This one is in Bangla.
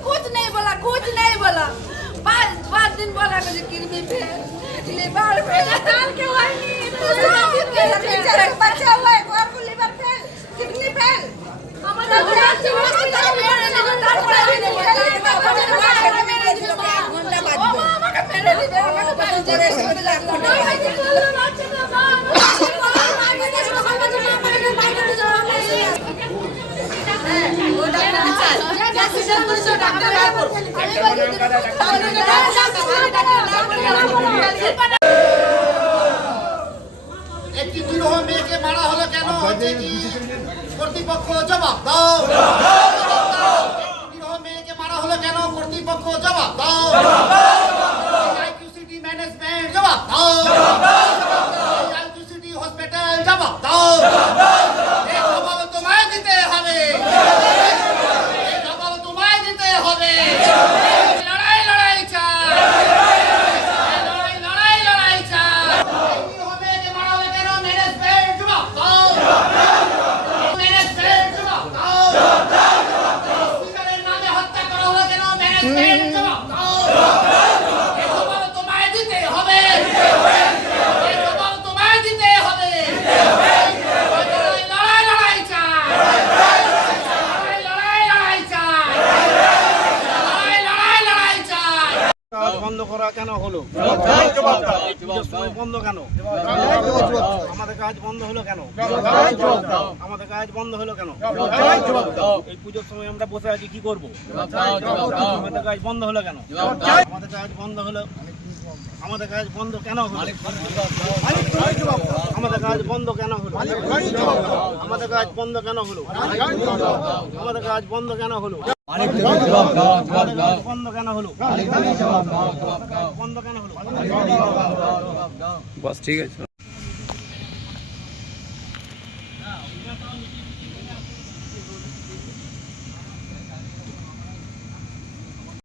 कुछ नहीं बोला कुछ नहीं बोला पाँच पाँच दिन बोला मुझे किरमी पे लिवर पे दाल के वाली तो सब बेचारे बच्चा हुआ है और को लिवर पे किडनी पे हमारा गुड़ा से मत करो मेरे लिए दाल पड़ा है मेरे लिए घंटा बाद ओ मामा का मेरे लिए मेरे को बच्चे को ले लो একটি দুরহ মেয়েকে মারা হলো কেন কর্তৃপক্ষ জবাব দাও দুরহ মেয়েকে মারা হলো কেন কর্তৃপক্ষ জবাব দাও আইকিউসিটি ম্যানেজমেন্ট জবাব দাও আইকিউসিটি হসপিটাল জবাব দাও বন্ধ করা কেন হলো? বন্ধ কেন? আমাদের কাজ বন্ধ হলো কেন? আমাদের কাজ বন্ধ হলো কেন? এই পুজোর সময় আমরা বসে আছি, কি করব? আমাদের কাজ বন্ধ হলো কেন? আমাদের কাজ বন্ধ হলো আমাদের কাজ বন্ধ কেন হলো? আমাদের কাজ বন্ধ কেন হলো? আমাদের কাজ বন্ধ কেন হলো? আমাদের কাজ বন্ধ কেন হলো? বন্ধ কেন হলো বন্ধ কেন হলো বাস ঠিক আছে